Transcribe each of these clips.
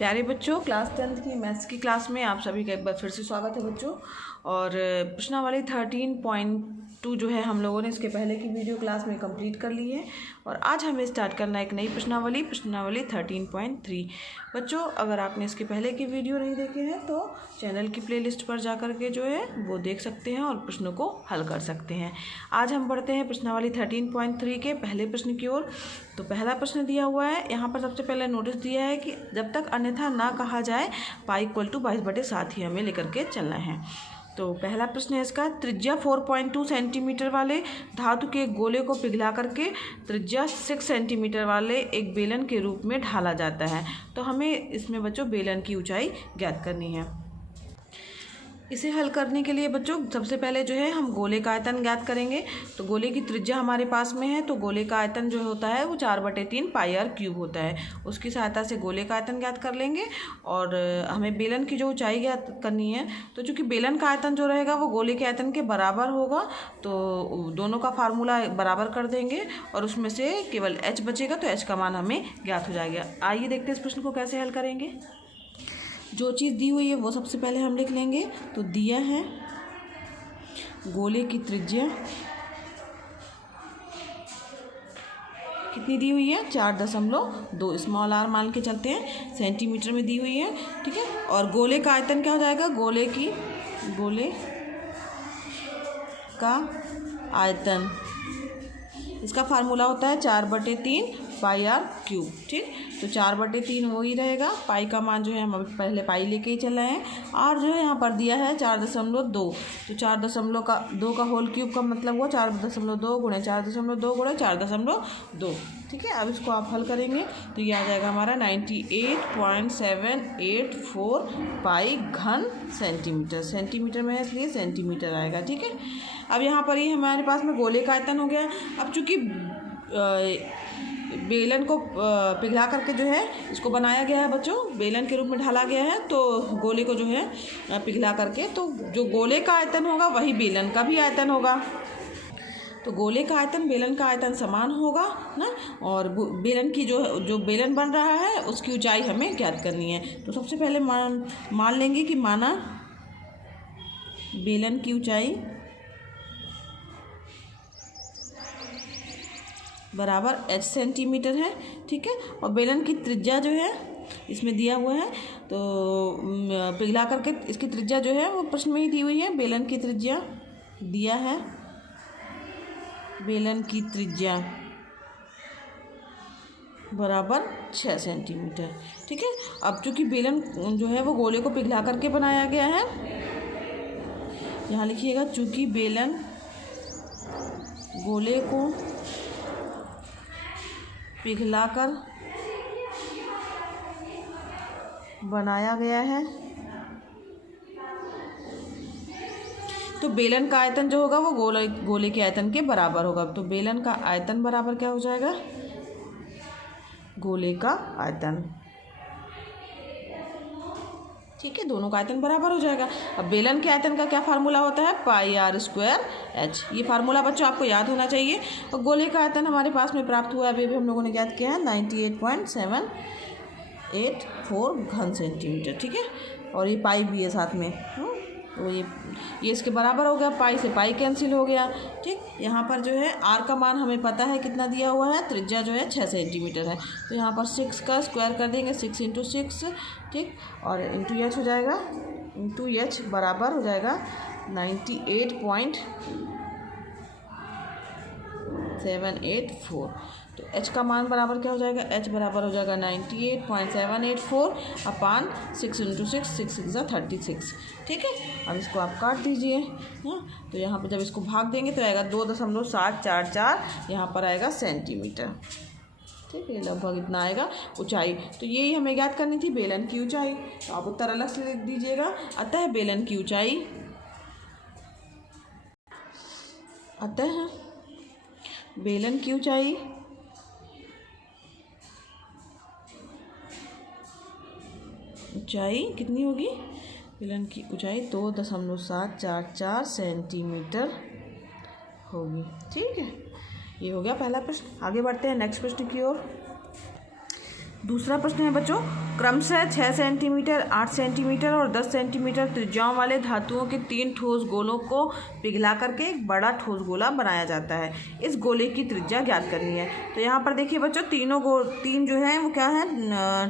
प्यारे बच्चों, class 10th की मैथ्स की क्लास में आप सभी का एक बार फिर से स्वागत है बच्चों। और प्रश्नावली 13.2 जो है हम लोगों ने इसके पहले की वीडियो क्लास में कंप्लीट कर ली है और आज हमें स्टार्ट करना है एक नई प्रश्नावली 13.3। बच्चों, अगर आपने इसके पहले की वीडियो नहीं देखे हैं तो चैनल की प्लेलिस्ट पर जा कर के जो है वो देख सकते हैं और प्रश्नों को हल कर सकते हैं। आज हम बढ़ते हैं प्रश्नावली 13.3 के पहले प्रश्न की ओर। तो पहला प्रश्न दिया हुआ है, यहाँ पर सबसे पहले नोटिस दिया है कि जब तक अन्यथा ना कहा जाए पाई इक्वल टू 22/7 ही हमें लेकर के चलना है। तो पहला प्रश्न है इसका, त्रिज्या 4.2 सेंटीमीटर वाले धातु के गोले को पिघला करके त्रिज्या 6 सेंटीमीटर वाले एक बेलन के रूप में ढाला जाता है। तो हमें इसमें बच्चों बेलन की ऊंचाई ज्ञात करनी है। इसे हल करने के लिए बच्चों सबसे पहले जो है हम गोले का आयतन ज्ञात करेंगे। तो गोले की त्रिज्या हमारे पास में है, तो गोले का आयतन जो होता है वो 4/3 पाई आर क्यूब होता है। उसकी सहायता से गोले का आयतन ज्ञात कर लेंगे और हमें बेलन की जो ऊंचाई ज्ञात करनी है। तो चूँकि बेलन का आयतन जो रहेगा वो गोले के आयतन के बराबर होगा, तो दोनों का फार्मूला बराबर कर देंगे और उसमें से केवल h बचेगा, तो h का मान हमें ज्ञात हो जाएगा। आइए देखते हैं इस प्रश्न को कैसे हल करेंगे। जो चीज़ दी हुई है वो सबसे पहले हम लिख लेंगे। तो दिया है गोले की त्रिज्या कितनी दी हुई है, 4.2 स्मॉल आर मान के चलते हैं, सेंटीमीटर में दी हुई है, ठीक है। और गोले का आयतन क्या हो जाएगा, गोले का आयतन, इसका फार्मूला होता है 4/3 पाई आर क्यूब, ठीक। तो 4/3 वही रहेगा, पाई का मान जो है हम अभी पहले पाई लेके ही चल रहे हैं। आर जो है यहाँ पर दिया है 4.2, तो 4.2 का होल क्यूब का मतलब हुआ 4.2 गुणे 4.2 गुणे 4.2, ठीक है। अब इसको आप हल करेंगे तो ये आ जाएगा हमारा 98.784 पाई घन सेंटीमीटर। सेंटीमीटर में है इसलिए सेंटीमीटर आएगा, ठीक है। अब यहाँ पर ये हमारे पास में गोले का आयतन हो गया। अब चूँकि बेलन को पिघला करके जो है इसको बनाया गया है बच्चों, बेलन के रूप में ढाला गया है, तो गोले को जो है पिघला करके, तो जो गोले का आयतन होगा वही बेलन का भी आयतन होगा। तो गोले का आयतन बेलन का आयतन समान होगा ना। और बेलन की जो बेलन बन रहा है उसकी ऊंचाई हमें ज्ञात करनी है। तो सबसे पहले मान लेंगे कि माना बेलन की ऊंचाई बराबर h सेंटीमीटर है, ठीक है। और बेलन की त्रिज्या जो है इसमें दिया हुआ है, तो पिघला करके इसकी त्रिज्या जो है वो प्रश्न में ही दी हुई है। बेलन की त्रिज्या दिया है, बेलन की त्रिज्या बराबर 6 सेंटीमीटर, ठीक है। अब चूँकि बेलन जो है वो गोले को पिघला करके बनाया गया है, यहाँ लिखिएगा, चूँकि बेलन गोले को पिघलाकर बनाया गया है, तो बेलन का आयतन जो होगा वो गोले के आयतन के बराबर होगा। तो बेलन का आयतन बराबर क्या हो जाएगा, गोले का आयतन, ठीक है। दोनों का आयतन बराबर हो जाएगा। अब बेलन के आयतन का क्या फार्मूला होता है, पाई आर स्क्वायर h। ये फार्मूला बच्चों आपको याद होना चाहिए। और गोले का आयतन हमारे पास में प्राप्त हुआ है, अभी हम लोगों ने ज्ञात किया है 98.784 घन सेंटीमीटर, ठीक है। और ये पाई भी है साथ में, तो ये इसके बराबर हो गया, पाई से पाई कैंसिल हो गया, ठीक। यहाँ पर जो है आर का मान हमें पता है कितना दिया हुआ है, त्रिज्या जो है 6 सेंटीमीटर है, तो यहाँ पर 6 का स्क्वायर कर देंगे, 6 × 6, ठीक। और इंटू एच हो जाएगा, इंटू एच बराबर हो जाएगा 98.784। तो h का मान बराबर क्या हो जाएगा, h बराबर हो जाएगा 98.784 अपान 6 × 6, 6 × 36, ठीक है। अब इसको आप काट दीजिए, हाँ। तो यहाँ पर जब इसको भाग देंगे तो आएगा 2.744, यहाँ पर आएगा सेंटीमीटर, ठीक है। लगभग इतना आएगा ऊंचाई। तो यही हमें ज्ञात करनी थी, बेलन की ऊंचाई। तो आप उत्तर अलग से लिख दीजिएगा। अतः बेलन की ऊंचाई, अतः बेलन की ऊंचाई कितनी होगी, बेलन की ऊंचाई 2.744 सेंटीमीटर होगी, ठीक है। ये हो गया पहला प्रश्न। आगे बढ़ते हैं नेक्स्ट प्रश्न की ओर। दूसरा प्रश्न है बच्चों, क्रमशः 6 सेंटीमीटर, 8 सेंटीमीटर और 10 सेंटीमीटर त्रिज्याओं वाले धातुओं के 3 ठोस गोलों को पिघला करके एक बड़ा ठोस गोला बनाया जाता है। इस गोले की त्रिज्या ज्ञात करनी है। तो यहाँ पर देखिए बच्चों, तीन जो है वो क्या है,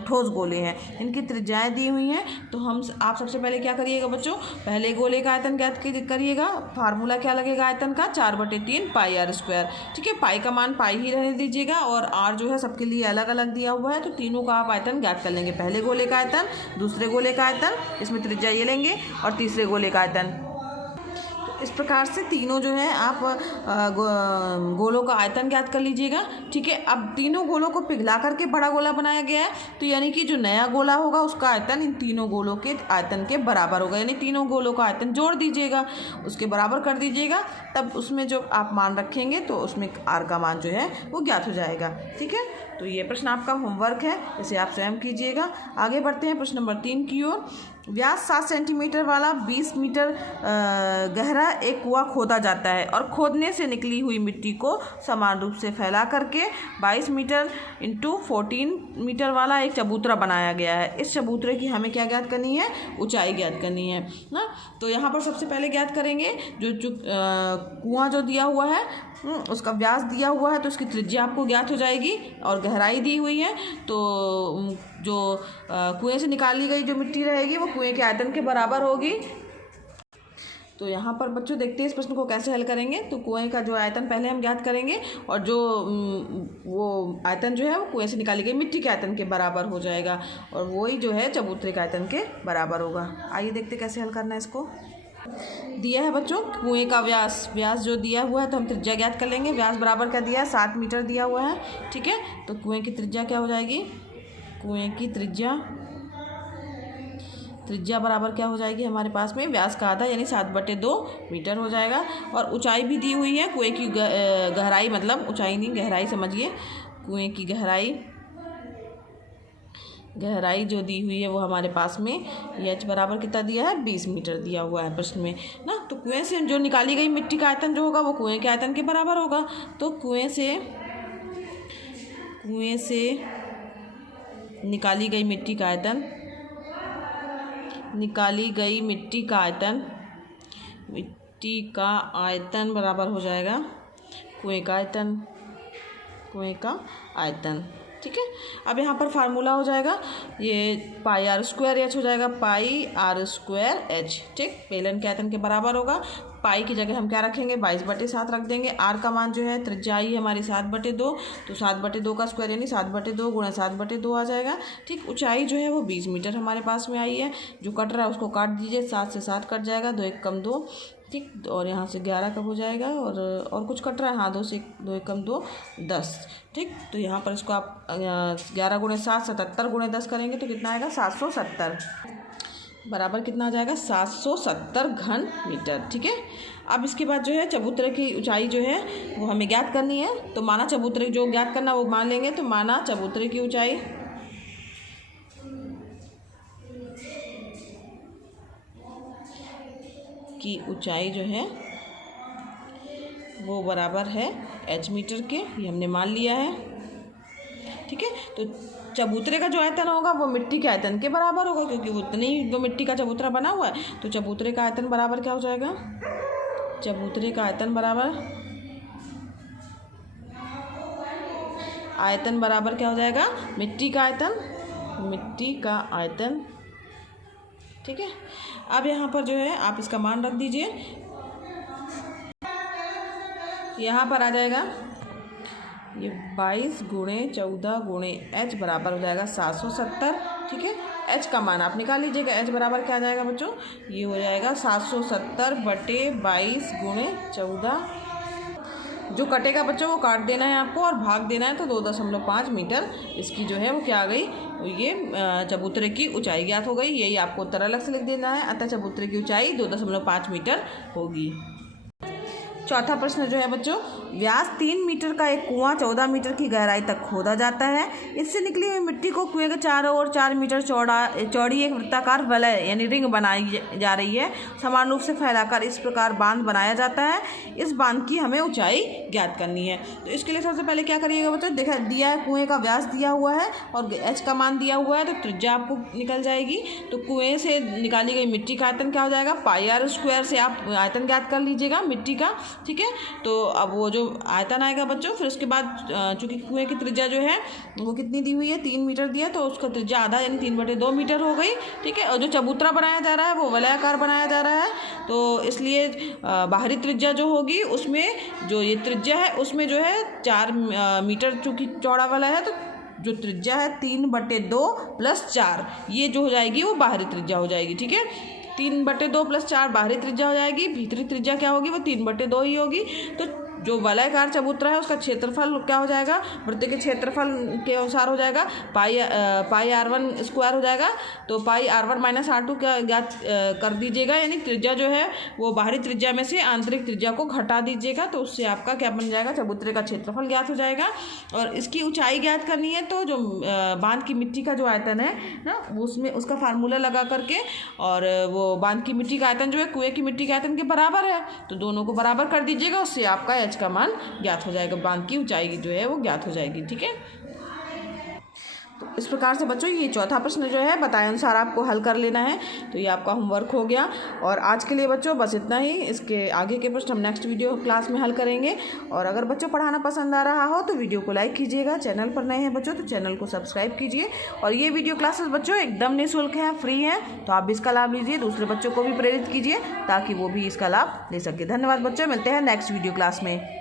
ठोस गोले हैं। इनकी त्रिज्याएं दी हुई हैं। तो आप सबसे पहले क्या करिएगा बच्चों, पहले गोले का आयतन ज्ञात करिएगा। फार्मूला क्या लगेगा आयतन का, 4/3 पाई आर स्क्वायर। ठीक है, पाई का मान पाई ही रहने दीजिएगा और आर जो है सबके लिए अलग अलग दिया हुआ है। तो तीनों का आप आयतन ज्ञात कर लेंगे। पहले गोले का आयतन, दूसरे गोले का आयतन, इसमें त्रिज्या ये लेंगे, और तीसरे गोले का आयतन। तो इस प्रकार से तीनों जो है आप गोलों का आयतन ज्ञात कर लीजिएगा। ठीक है, अब तीनों गोलों को पिघला करके बड़ा गोला बनाया गया है। तो यानी कि जो नया गोला होगा उसका आयतन इन तीनों गोलों के आयतन के बराबर होगा। यानी तीनों गोलों का आयतन जोड़ दीजिएगा, उसके बराबर कर दीजिएगा। तब उसमें जो आप मान रखेंगे तो उसमें आर का मान जो है वो ज्ञात हो जाएगा। ठीक है, तो ये प्रश्न आपका होमवर्क है, इसे आप स्वयं कीजिएगा। आगे बढ़ते हैं प्रश्न नंबर 3 की ओर। व्यास 7 सेंटीमीटर वाला 20 मीटर गहरा एक कुआं खोदा जाता है और खोदने से निकली हुई मिट्टी को समान रूप से फैला करके 22 मीटर इंटू 14 मीटर वाला एक चबूतरा बनाया गया है। इस चबूतरे की हमें क्या ज्ञात करनी है, ऊंचाई ज्ञात करनी है ना। तो यहाँ पर सबसे पहले ज्ञात करेंगे जो कुआं जो दिया हुआ है उसका व्यास दिया हुआ है, तो उसकी त्रिज्या आपको ज्ञात हो जाएगी और गहराई दी हुई है। तो जो कुएं से निकाली गई जो मिट्टी रहेगी वो कुएं के आयतन के बराबर होगी। तो यहाँ पर बच्चों देखते हैं इस प्रश्न को कैसे हल करेंगे। तो कुएं का जो आयतन पहले हम ज्ञात करेंगे और जो वो आयतन जो है वो कुएं से निकाली गई मिट्टी के आयतन के बराबर हो जाएगा और वही जो है चबूतरे के आयतन के बराबर होगा। आइए देखते कैसे हल करना है इसको। दिया है बच्चों कुएं का व्यास जो दिया हुआ है तो हम त्रिज्या ज्ञात कर लेंगे। व्यास बराबर क्या दिया है, 7 मीटर दिया हुआ है। ठीक है, तो कुएं की त्रिज्या क्या हो जाएगी, कुएं की त्रिज्या बराबर क्या हो जाएगी हमारे पास में, व्यास का आधा यानी 7/2 मीटर हो जाएगा। और ऊंचाई भी दी हुई है, कुएं की गहराई, मतलब ऊंचाई नहीं गहराई समझिए, कुएं की गहराई जो दी हुई है वो हमारे पास में एच बराबर कितना दिया है, 20 मीटर दिया हुआ है प्रश्न में ना। तो कुएं से जो निकाली गई मिट्टी का आयतन जो होगा वो कुएं के आयतन के बराबर होगा। तो कुएं से निकाली गई मिट्टी का आयतन बराबर हो जाएगा कुएं का आयतन। ठीक है, अब यहाँ पर फार्मूला हो जाएगा ये पाई आर स्क्वायर एच हो जाएगा, पाई आर स्क्वायर एच। ठीक, बेलन के आयतन के बराबर होगा। पाई की जगह हम क्या रखेंगे, 22/7 रख देंगे। आर का मान जो है त्रिज्या आई है हमारी 7/2, तो 7/2 का स्क्वायर यानी 7/2 गुणा 7/2 आ जाएगा। ठीक, ऊंचाई जो है वो 20 मीटर हमारे पास में आई है। जो कट रहा है उसको काट दीजिए, 7 से 7 कट जाएगा, 2 1 कम 2। ठीक, और यहाँ से 11 कब हो जाएगा, और कुछ कट रहा है, हाँ 2 1 कम 2 10। ठीक, तो यहाँ पर इसको आप 11 गुणे 7 77 गुणे 10 करेंगे तो कितना आएगा, 770 बराबर कितना आ जाएगा, 770 घन मीटर। ठीक है, अब इसके बाद जो है चबूतरे की ऊंचाई जो है वो हमें ज्ञात करनी है। तो माना चबूतरे जो ज्ञात करना वो मान लेंगे। तो माना चबूतरे की ऊंचाई जो है वो बराबर है h मीटर के, ये हमने मान लिया है। ठीक है, तो चबूतरे का जो आयतन होगा वो मिट्टी के आयतन के बराबर होगा, क्योंकि वो मिट्टी का चबूतरा बना हुआ है। तो चबूतरे का आयतन बराबर क्या हो जाएगा, चबूतरे का आयतन बराबर क्या हो जाएगा, मिट्टी का आयतन। ठीक है, अब यहाँ पर जो है आप इसका मान रख दीजिए। यहाँ पर आ जाएगा ये 22 गुणे 14 गुणे h बराबर हो जाएगा 770। ठीक है, h का मान आप निकाल लीजिएगा। h बराबर क्या आ जाएगा बच्चों, ये हो जाएगा 770/22 गुणे 14। जो कटेगा बच्चों वो काट देना है आपको और भाग देना है। तो 2.5 मीटर इसकी जो है वो क्या आ गई, ये चबूतरे की ऊंचाई ज्ञात हो गई। यही आपको उत्तर अलग से लिख देना है। अतः चबूतरे की ऊंचाई 2.5 मीटर होगी। चौथा प्रश्न जो है बच्चों व्यास 3 मीटर का एक कुआं 14 मीटर की गहराई तक खोदा जाता है। इससे निकली हुई मिट्टी को कुएं के चारों ओर 4 मीटर चौड़ी एक वृत्ताकार वलय यानी रिंग बनाई जा रही है, समान रूप से फैलाकर इस प्रकार बांध बनाया जाता है। इस बांध की हमें ऊंचाई ज्ञात करनी है। तो इसके लिए सबसे पहले क्या करिएगा बच्चों, देखा दिया है कुएं का व्यास दिया हुआ है और एच का मान दिया हुआ है, तो त्रिज्या आपको निकल जाएगी। तो कुएं से निकाली गई मिट्टी का आयतन क्या हो जाएगा, पाई आर स्क्वायर से आप आयतन ज्ञात कर लीजिएगा मिट्टी का, ठीक है। तो अब वो जो आयतन आएगा बच्चों, फिर उसके बाद चूँकि कुएं की त्रिज्या जो है वो कितनी दी हुई है, 3 मीटर दिया, तो उसका त्रिज्या आधा यानी 3/2 मीटर हो गई, ठीक है। और जो चबूतरा बनाया जा रहा है वो वलयाकार बनाया जा रहा है, तो इसलिए बाहरी त्रिज्या जो होगी उसमें जो ये त्रिज्या है उसमें जो है 4 मीटर चूँकि चौड़ा वाला है, तो जो त्रिज्या है 3/2 + 4 ये जो हो जाएगी वो बाहरी त्रिज्या हो जाएगी, ठीक है। 3/2 + 4 बाहरी त्रिज्या हो जाएगी। भीतरी त्रिज्या क्या होगी, वो 3/2 ही होगी। तो जो वलयाकार चबूतरा है उसका क्षेत्रफल क्या हो जाएगा, वृत्त के क्षेत्रफल के अनुसार हो जाएगा, पाई R1 स्क्वायर हो जाएगा। तो पाई R1 - R2 क्या ज्ञात कर दीजिएगा, यानी त्रिज्या जो है वो बाहरी त्रिज्या में से आंतरिक त्रिज्या को घटा दीजिएगा, तो उससे आपका क्या बन जाएगा, चबूतरे का क्षेत्रफल ज्ञात हो जाएगा। और इसकी ऊंचाई ज्ञात करनी है, तो जो बांध की मिट्टी का जो आयतन है ना, उसमें उसका फार्मूला लगा करके, और वो बांध की मिट्टी का आयतन जो है कुएं की मिट्टी के आयतन के बराबर है, तो दोनों को बराबर कर दीजिएगा, उससे आपका एच का मान ज्ञात हो जाएगा, बांध की ऊंचाई जो है वो ज्ञात हो जाएगी, ठीक है। तो इस प्रकार से बच्चों ये चौथा प्रश्न जो है बताए अनुसार आपको हल कर लेना है। तो ये आपका होमवर्क हो गया, और आज के लिए बच्चों बस इतना ही। इसके आगे के प्रश्न हम नेक्स्ट वीडियो क्लास में हल करेंगे। और अगर बच्चों पढ़ाना पसंद आ रहा हो तो वीडियो को लाइक कीजिएगा, चैनल पर नए हैं बच्चों तो चैनल को सब्सक्राइब कीजिए। और ये वीडियो क्लासेस बच्चों एकदम निःशुल्क हैं, फ्री हैं, तो आप भी इसका लाभ लीजिए, दूसरे बच्चों को भी प्रेरित कीजिए ताकि वो भी इसका लाभ ले सके। धन्यवाद बच्चों, मिलते हैं नेक्स्ट वीडियो क्लास में।